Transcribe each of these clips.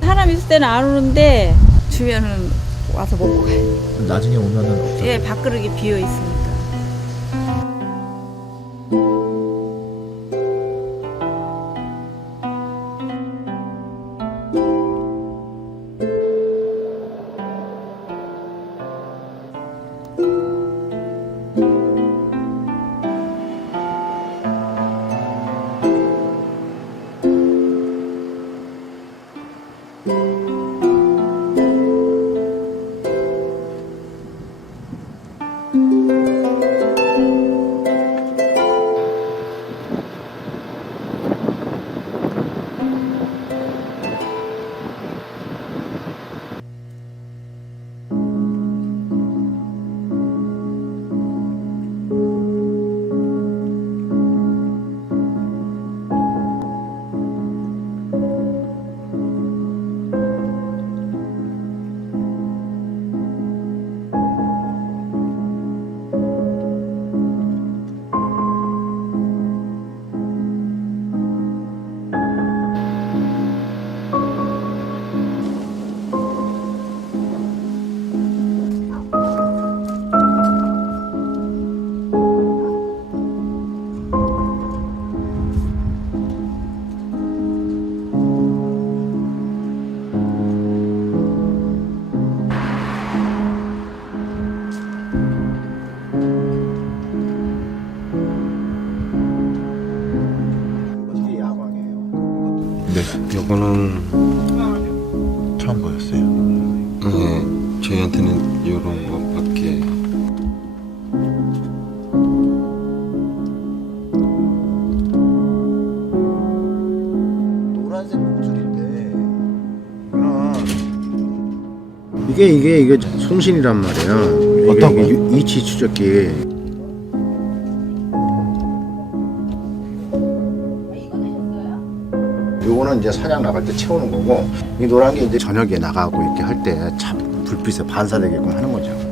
사람 있을 때는 안 오는데 주면은 와서 먹고 가요. 나중에 오면은 없죠? 예, 밥그릇이 비어 있으니까. 네. 요거는 처음 보였어요. 저희한테는 이런 것밖에. 노란색 목줄인데. 이게 송신이란 말이야. 어떤 거? 이게 이치 추적기. 요거는 이제 사냥 나갈 때 채우는 거고, 이 노란 게 이제 저녁에 나가고 이렇게 할 때 참 불빛에 반사되게끔 하는 거죠.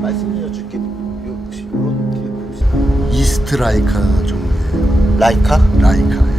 말씀드려줄게. 혹시 이런 이스트 라이카 종류예요. 라이카? 라이카. 예.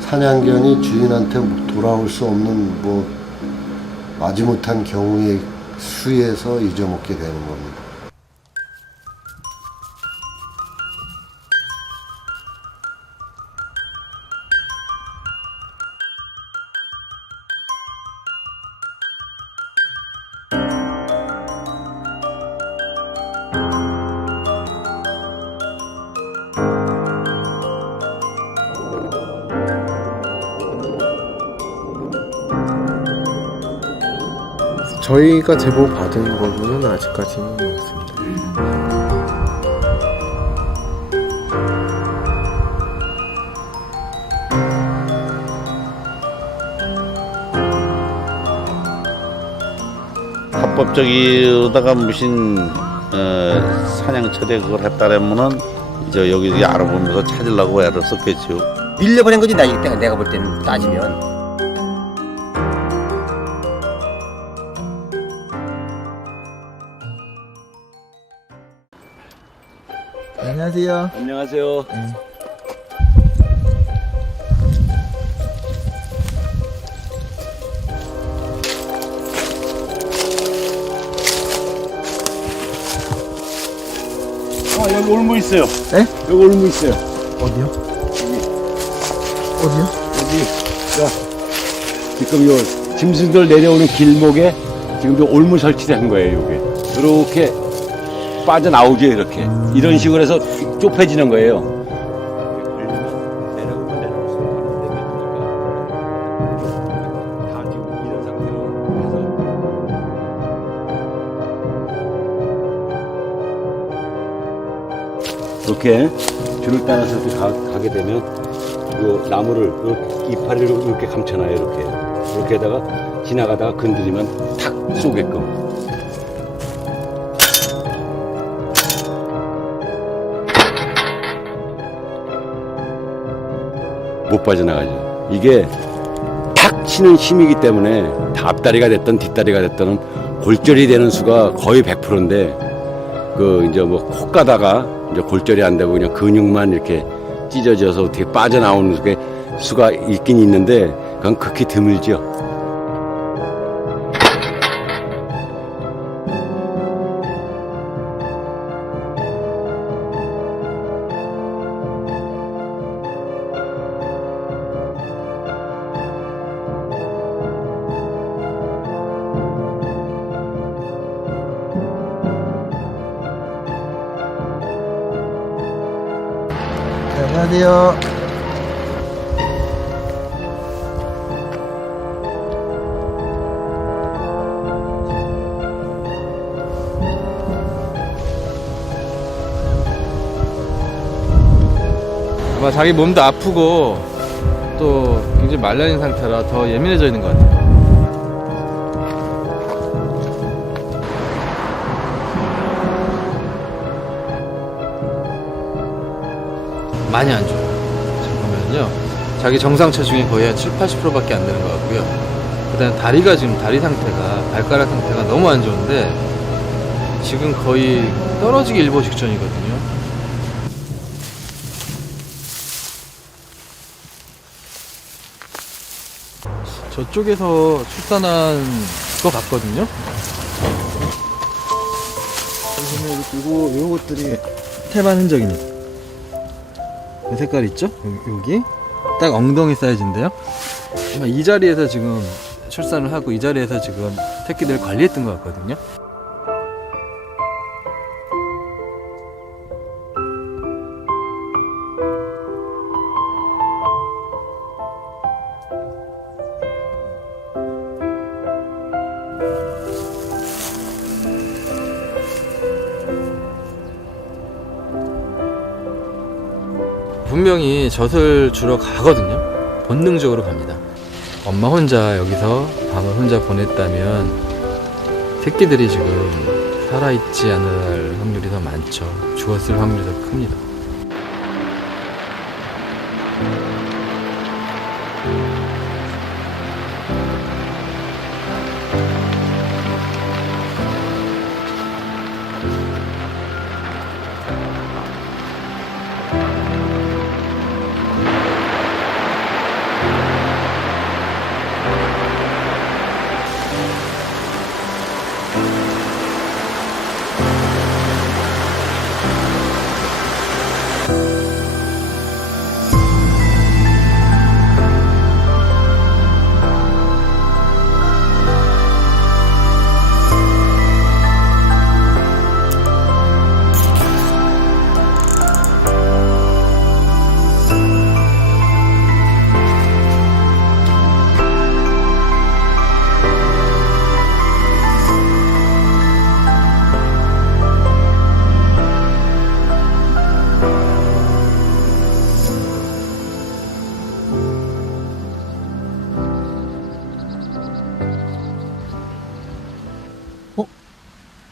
사냥견이 주인한테 돌아올 수 없는 마지못한 경우의 수에서 잊어먹게 되는 겁니다. 저희가 제보 받은 거는 아직까지는 없습니다. 합법적이다가 무슨 사냥처대 그걸 했다라면은 이제 여기 알아보면서 찾으려고 애를 썼겠죠. 밀려버린 거지 내가 볼 때는 따지면. 안녕하세요. 안녕하세요. 여기 올무 있어요. 네? 여기 올무 있어요. 어디요? 어디요? 여기. 자, 지금 요 짐승들 내려오는 길목에 지금 요 올무 설치된 거예요. 요게 이렇게 빠져나오죠 이렇게. 이런 식으로 해서 좁혀지는 거예요. 이렇게 줄을 따라서 이렇게 가게 되면 이 나무를 이렇게 이파리를 이렇게 감춰놔요. 이렇게 해다가 지나가다가 건드리면 탁 쏘게끔. 못 빠져나가죠. 이게 탁 치는 힘이기 때문에 앞다리가 됐든 뒷다리가 됐든 골절이 되는 수가 거의 100%인데 그 이제 뭐 콕 가다가 이제 골절이 안 되고 그냥 근육만 이렇게 찢어져서 어떻게 빠져나오는 수가 있긴 있는데 그건 극히 드물죠. 안녕하세요. 아마 자기 몸도 아프고 또 굉장히 말라있는 상태라 더 예민해져 있는 것 같아요. 많이 안 좋아요. 지금 보면요, 자기 정상 체중이 거의 한 70-80%밖에 안 되는 것 같고요. 그다음에 다리가 지금 다리 상태가, 발가락 상태가 너무 안 좋은데 지금 거의 떨어지기 일보 직전이거든요. 저쪽에서 출산한 것 같거든요. 그리고 요것들이 태반 흔적입니다. 이 색깔 있죠? 여기 딱 엉덩이 사이즈인데요. 아마 이 자리에서 지금 출산을 하고 이 자리에서 지금 새끼들을 관리했던 것 같거든요. 분명히 젖을 주러 가거든요. 본능적으로 갑니다. 엄마 혼자 여기서 밤을 혼자 보냈다면 새끼들이 지금 살아있지 않을 확률이 더 많죠. 죽었을 확률이 더 큽니다.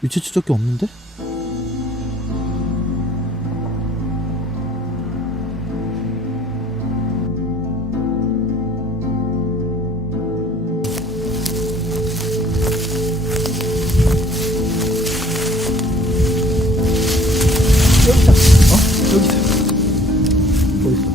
위치 추적기 없는데? 여기 있다. 여기 있어. 어디 있어?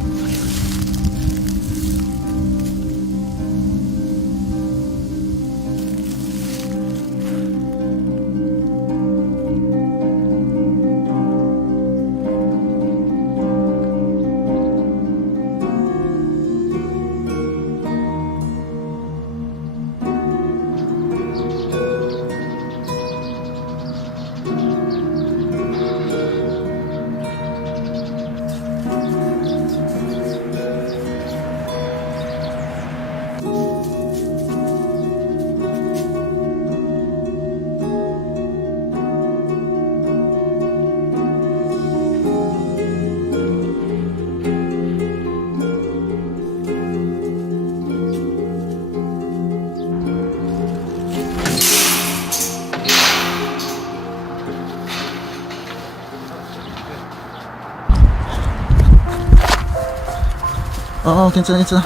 괜찮아, 괜찮아.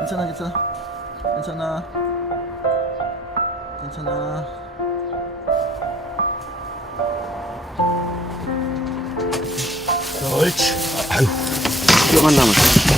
괜찮아, 괜찮아. 괜찮아. 괜찮아. 옳지. 아유, 뼈만 남았어.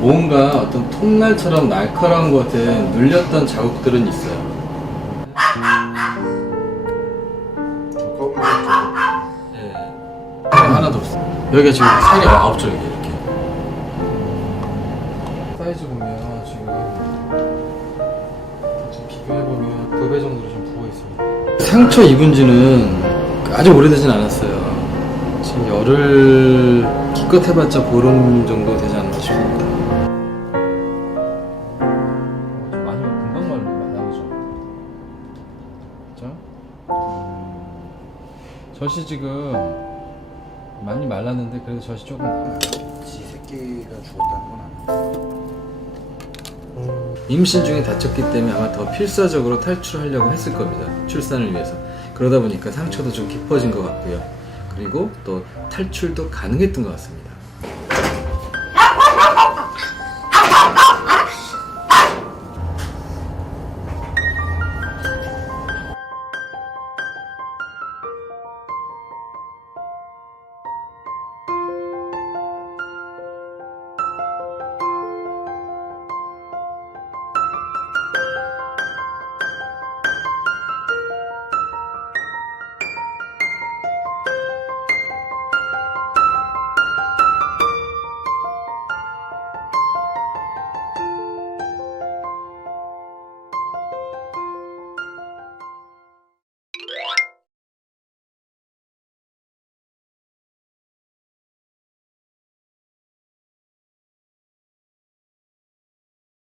뭔가 어떤 통날처럼 날카로운 것 같은 눌렸던 자국들은 있어요. 예. 하나도 없어. 여기가 지금 살이 9쪽이에요, 이렇게. 사이즈 보면 지금 비교해보면 2배 정도로 좀 부어 있습니다. 상처 입은 지는 아주 오래되진 않았어요. 지금 열흘 기껏 해봤자 보름 정도 되지 않나 싶습니다. 좀 많이 금방 말라오죠. 그죠? 젖이 지금 많이 말랐는데 그래도 젖이 조금 남아요. 지 새끼가 죽었다는 건 아니야. 임신 중에 다쳤기 때문에 아마 더 필사적으로 탈출하려고 했을 겁니다. 출산을 위해서. 그러다 보니까 상처도 좀 깊어진 것 같고요. 그리고 또 탈출도 가능했던 것 같습니다.